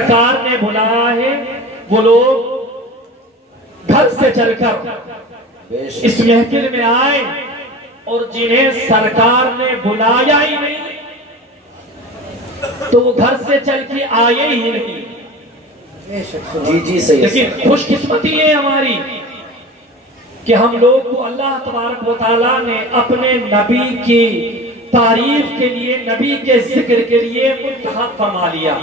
سرکار نے بلایا ہے وہ لوگ گھر سے چل کر اس محفل میں آئے اور جنہیں سرکار نے بلایا ہی نہیں تو وہ گھر سے چل کے آئے ہی نہیں۔ جی صحیح۔ لیکن خوش قسمتی ہے ہماری کہ ہم لوگ کو اللہ تبارک و تعالیٰ نے اپنے نبی کی تعریف کے لیے، نبی کے ذکر کے لیے منتخب فرما لیا۔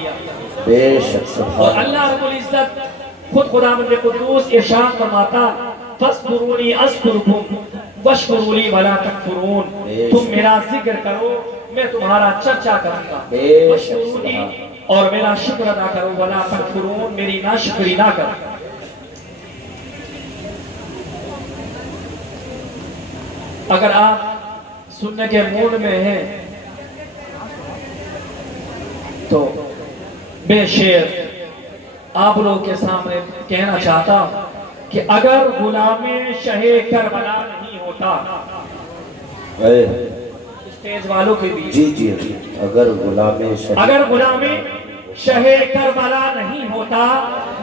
بے شک اور اللہ رب العزت خود خداوند قدوس ارشاد فرماتا فَاذْكُرُونِي أَذْكُرْكُمْ وَاشْكُرُوا لِي وَلَا تَكْفُرُونَ، تم میرا ذکر کرو میں تمہارا چرچا کروں گا، وَاشْكُرُونِي اور میرا شکر ادا کرو، وَلَا تَكْفُرُونَ میری ناشکری نہ کرو۔ اگر آپ سننے کے موڈ میں ہیں تو میں شعر آپ لوگ کے سامنے کہنا چاہتا ہوں کہ اگر غلام شہ کربلا نہیں ہوتا، اسٹیج والوں کے بھی جی اگر غلام شہ کربلا نہیں ہوتا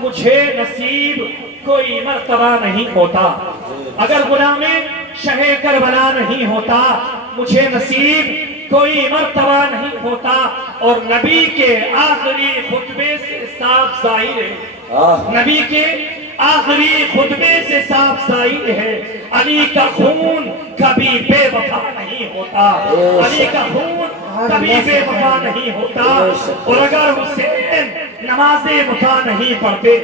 مجھے نصیب کوئی مرتبہ نہیں ہوتا۔ اگر غلام شہ کربلا نہیں ہوتا مجھے نصیب کوئی مرتبہ نہیں ہوتا۔ اور نبی کے آخری خطبے سے صاف ظاہر ہے، نبی کے آخری خطبے سے صاف ظاہر ہے، علی کا خون کبھی بے وفا نہیں ہوتا، علی کا خون کبھی بے وفا نہیں ہوتا۔ اور اگر حسین نماز وفا نہیں پڑھتے،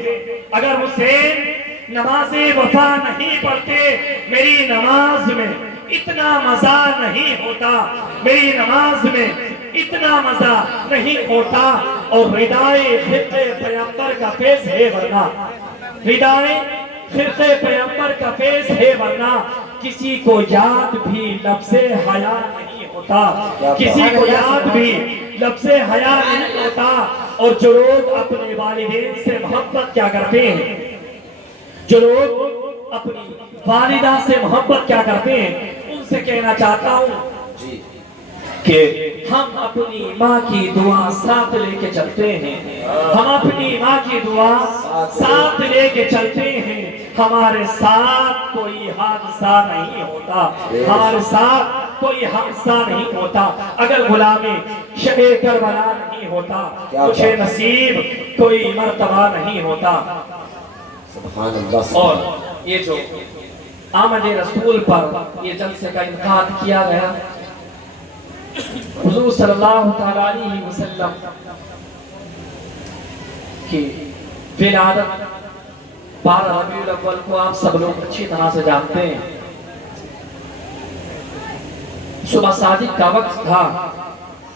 اگر حسین نماز وفا نہیں پڑھتے میری نماز میں اتنا مزہ نہیں ہوتا، میری نماز میں اتنا مزہ نہیں ہوتا۔ اور ردائے خرقے پیغمبر کا فیض ہے ورنہ، ردائے خرقے پیغمبر کا فیض ہے ورنہ کسی کو یاد بھی لفظ حیا نہیں ہوتا، کسی کو یاد بھی لفظ حیا نہیں ہوتا۔ اور جو لوگ اپنے والدین سے محبت کیا کرتے ہیں، جو لوگ اپنی والدہ سے محبت کیا کرتے ہیں، ان سے کہنا چاہتا ہوں کہ ہم اپنی ماں کی دعا ساتھ لے کے چلتے ہیں، ہم اپنی ماں کی دعا ساتھ لے کے چلتے ہیں، ہمارے ساتھ کوئی حادثہ نہیں ہوتا، ہمارے ساتھ کوئی حادثہ نہیں ہوتا۔ اگر غلام شہ کربلا نہیں ہوتا مجھے نصیب کوئی مرتبہ نہیں ہوتا۔ اور یہ جو آمد رسول پر یہ جلسے کا انعقاد کیا گیا، حضور صلی اللہ علیہ وسلم کی ولادت 12 ربیع الاول کو آپ سب لوگ اچھی طرح سے جانتے ہیں۔ صبح صادق کا وقت تھا،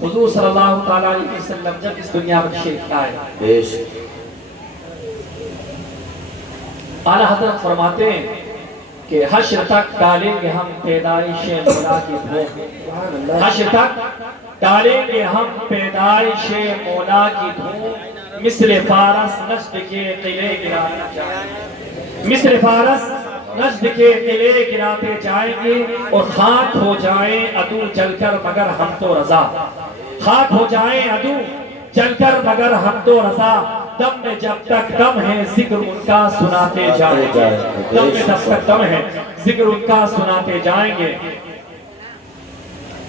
حضور صلی اللہ علیہ وسلم جب اس دنیا میں تشریف لائے، اعلیٰ حضرت فرماتے ہیں کہ حشر تک ڈالیں گے ہم پیدائش مولا کی دھوم، حشر تک ڈالیں گے ہم پیدائش مولا کی دھوم، مصر فارس نجد کے قلعے گراتے جائیں، مصر فارس نجد کے قلعے گراتے جائیں گے اور خاک ہو جائیں عدو جل کر مگر ہم تو رضا، خاک ہو جائیں عدو جل کر مگر ہم تو رضا، دم میں جب تک دم ہے ذکر ان کا سناتے جائیں گے، دم میں جب تک دم ہے ذکر ان کا سناتے جائیں گے۔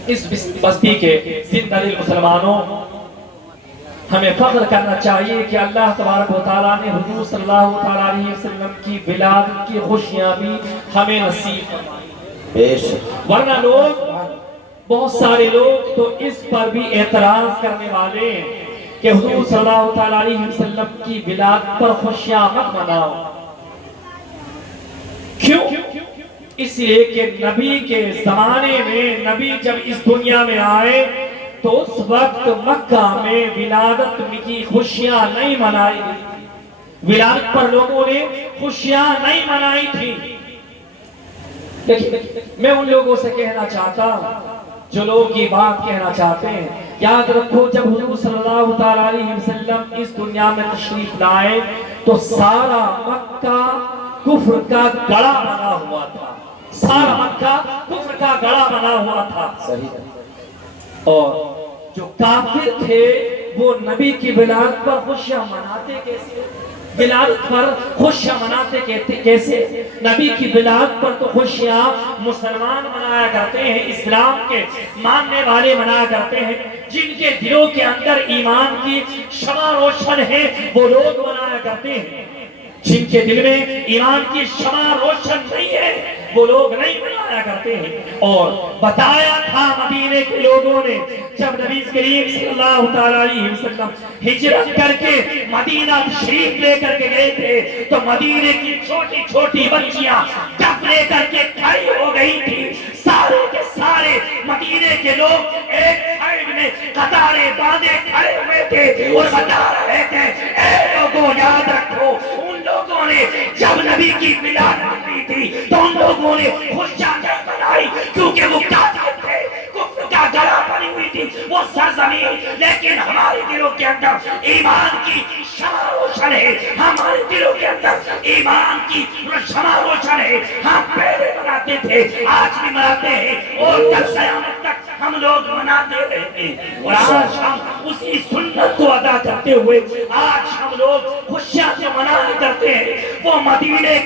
اس بستی کے زندہ دل مسلمانوں ہمیں فخر کرنا چاہیے کہ اللہ تبارک و تعالیٰ نے حضور صلی اللہ علیہ وسلم کی ولادت کی خوشیاں بھی ہمیں نصیب فرمائی، ورنہ لوگ بہت سارے لوگ تو اس پر بھی اعتراض کرنے والے ہیں کہ حضور صلی اللہ علیہ وسلم کی ولادت پر خوشیاں مت مناؤ۔ کیوں؟ اس لیے کہ نبی کے زمانے میں نبی جب اس دنیا میں آئے تو اس وقت مکہ میں ولادت کی خوشیاں نہیں منائی گئی تھی، ولادت پر لوگوں نے خوشیاں نہیں منائی تھی۔ لیکن میں ان لوگوں سے کہنا چاہتا ہوں جو لوگ یہ بات کہنا چاہتے ہیں، یاد رکھو جب حضور صلی اللہ علیہ وسلم اس دنیا میں تشریف لائے تو سارا مکہ کفر کا گڑا بنا ہوا تھا، سارا مکہ کفر کا گڑا بنا ہوا تھا، اور جو کافر تھے وہ نبی کی ولادت پر خوشیاں مناتے کیسے؟ ولادت پر خوشیاں مناتے کیسے؟ نبی کی ولادت پر تو خوشیاں مسلمان منایا کرتے ہیں، اسلام کے ماننے والے منایا کرتے ہیں، جن کے دلوں کے اندر ایمان کی شمع روشن ہے وہ لوگ منایا کرتے ہیں، جن کے دل میں ایمان کی شمع روشن نہیں ہے وہ لوگ نہیں منایا کرتے ہیں۔ اور بتایا تھا مدینے کے لوگوں نے جب نبی کریم صلی اللہ علیہ وسلم ہجرت کر کے مدینہ شریف لے کر کے گئے تھے تو مدینے کی چھوٹی چھوٹی بچیاں ڈب لے کر کے کھڑی ہو گئی تھی، سارے کے سارے مدینے کے لوگ ایک سائیڈ میں قطاریں باندھے کھڑے ہوئے تھے اور بتا رہے تھے اے لوگوں یاد رکھو ان لوگوں نے جب نبی کی ولادت کی تھی تو ان لوگوں نے خوشیاں نہیں منائی کیونکہ وہ کافر تھے، کفر کا گلا پڑی ہوئی تھی وہ سرزمین، لیکن ہمارے دلوں کے اندر ایمان کی شمع روشن ہے، ہمارے دلوں کے اندر ایمان کی شمع روشن ہے، ہم پہلے مناتے تھے آج بھی مناتے ہیں اور تک قیامت تک ہم لوگ مناتے رہتے ہیں، اور آج ہم اسی سنت کو ادا کرتے ہوئے آج ہم لوگ خوشیاں جو منایا کرتے ہیں وہ مدینے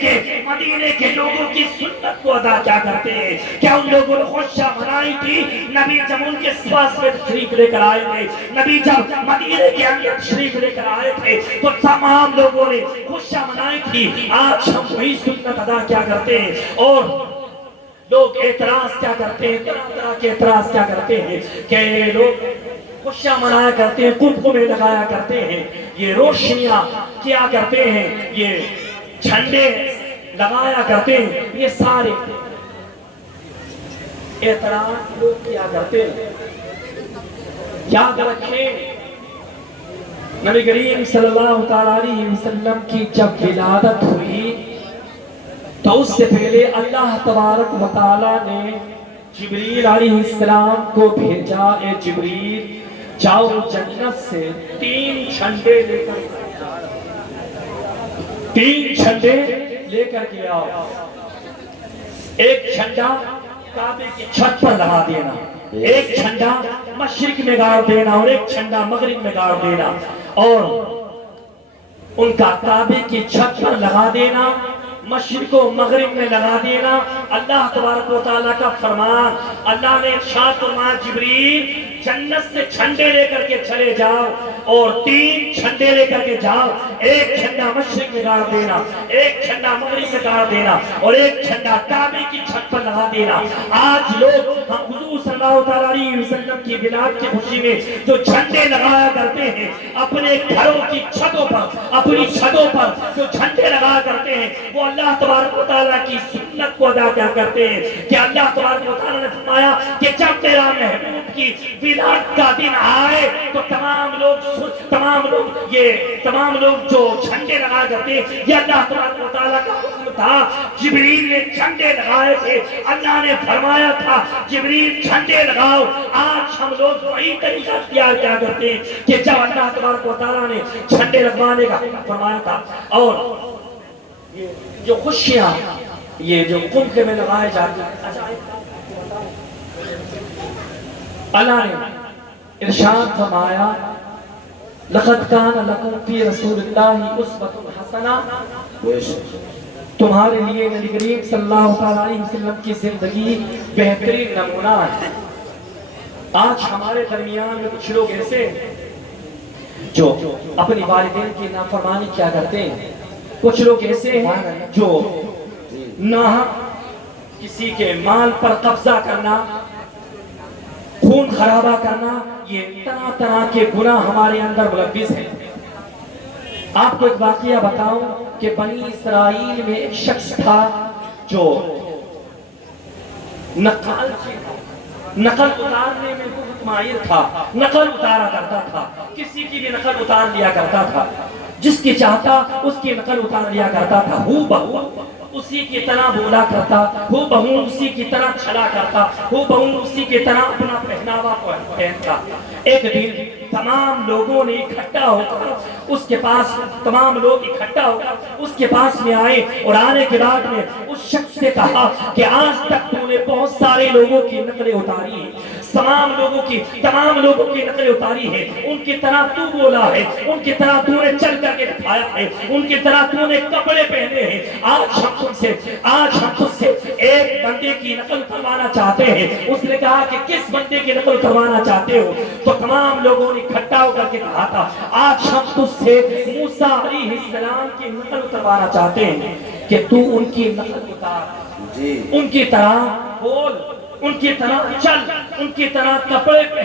کے لوگوں کی سنت کو ادا کیا کرتے ہیں۔ کیا ان لوگوں نے خوشیاں منائی تھی؟ نبی جب ان کے پاس میں تشریف لے کر آئے تھے، نبی جب مدینے کے اندر تشریف لے کر آئے تھے تو تمام لوگوں نے خوشیاں منائی تھی، آج ہم وہی سنت ادا کیا کرتے ہیں اور لوگ اعتراض کیا کرتے ہیں، طرح طرح کے اعتراض کیا کرتے ہیں کہ لوگ خوشیاں منایا کرتے ہیں، قمقمے لگایا کرتے ہیں، یہ روشنیاں کیا کرتے ہیں، یہ جھنڈے لگایا کرتے ہیں، یہ سارے اعتراض لوگ کیا کرتے ہیں۔ یاد رکھیں نبی کریم صلی اللہ علیہ وسلم کی جب ولادت ہوئی تو اس سے پہلے اللہ تبارک و تعالیٰ نے جبریل علیہ السلام کو بھیجا، اے جبریل جاؤ جنت سے 3 جھنڈے لے کر کے آؤ، ایک جھنڈا کعبے کی چھت پر لگا دینا، ایک جھنڈا مشرق میں گاڑ دینا اور ایک جھنڈا مغرب میں گاڑ دینا، اور ان کا کعبے کی چھت پر لگا دینا، مشرق و مغرب میں لگا دینا۔ اللہ تبارک و تعالیٰ کا فرمان، اللہ نے ارشاد فرمایا جبریل جنت سے جھنڈے لے کر کے چلے جاؤ اور 3 جھنڈے لے کر کے جاؤ، ایک جھنڈا مشرق میں گاڑ دینا، ایک جھنڈا مغرب میں گاڑ دینا اور ایک جھنڈا کعبے کی چھت پر لگا دینا۔ آج لوگ ہم حضور صلی اللہ علیہ وسلم کی ولادت کی خوشی میں جو جھنڈے لگایا کرتے ہیں، اپنے گھروں کی چھتوں پر، اپنی چھتوں پر جو جھنڈے لگایا کرتے ہیں، وہ اللہ تبارک و تعالیٰ کی سنت کو ادا کیا کرتے ہیں کہ اللہ تبارک و تعالیٰ نے فرمایا کہ جب میرا محبوب کی ولادت کا دن آئے تو تمام لوگ جو جھنڈے لگا کرتے ہیں، یہ اللہ تبارک و تعالیٰ کا حکم تھا۔ جبریل نے جھنڈے لگائے تھے، اللہ نے فرمایا تھا جبریل جھنڈے لگاؤ۔ آج ہم لوگ وہی طریقہ اختیار کیا کرتے ہیں کہ جب اللہ تبارک و تعالیٰ نے جھنڈے لگوانے کا فرمایا تھا، اور جو خوشیاں یہ جو قمقمے میں لگائے جاتے ہیں، اللہ نے ارشاد فرمایا لقد کان لکم فی رسول اللہ اسوۃ حسنہ، تمہارے لیے نبی کریم صلی اللہ علیہ وسلم کی زندگی بہترین نمونہ ہے۔ آج ہمارے درمیان میں کچھ لوگ ایسے جو اپنی والدین کی نافرمانی کیا کرتے ہیں، کچھ لوگ ایسے ہیں جو ناحق کسی کے مال پر قبضہ کرنا، خون خرابہ کرنا، یہ طرح طرح کے گناہ ہمارے اندر ملوث ہیں۔ آپ کو ایک واقعہ بتاؤں کہ بنی اسرائیل میں ایک شخص تھا جو نقل اتارنے میں بہت ماہر تھا، نقل اتارا کرتا تھا، کسی کی بھی نقل اتار لیا کرتا تھا، جس کی چاہتا اس کی نقل اتار لیا کرتا تھا، ہو بہو اسی کی طرح بولا کرتا، ہو بہو اسی کی طرح چلا کرتا، ہو بہو اسی کی طرح اپنا پہناوا پہنتا۔ ایک دن تمام لوگوں نے اکٹھا ہو کر اس کے پاس، تمام لوگ اکٹھا ہو کر اس کے پاس میں آئے اور آنے کے بعد میں اس شخص سے کہا کہ آج تک تو نے بہت سارے لوگوں کی نقلیں اتاری ہیں، تمام لوگوں کی نقل اتاری ہے، ان کی طرح تو بولا ہے، ان کی طرح تو نے چل کر کے دکھایا ہے، ان کی طرح تو نے کپڑے پہنے ہیں۔ آج ہم تجھ سے ایک بندے کی نقل کروانا چاہتے ہیں۔ اس نے کہا کہ کس بندے کی نقل کروانا چاہتے ہو؟ تو تمام لوگوں نے اکٹھا ہو کر کے کہا تھا آج ہم تجھ سے موسیٰ علیہ السلام کی نقل کروانا چاہتے ہیں کہ تو ان کی نقل اتار، ان کی طرح بول، ان کی طرح چل، ان کی طرح کپڑے پہن۔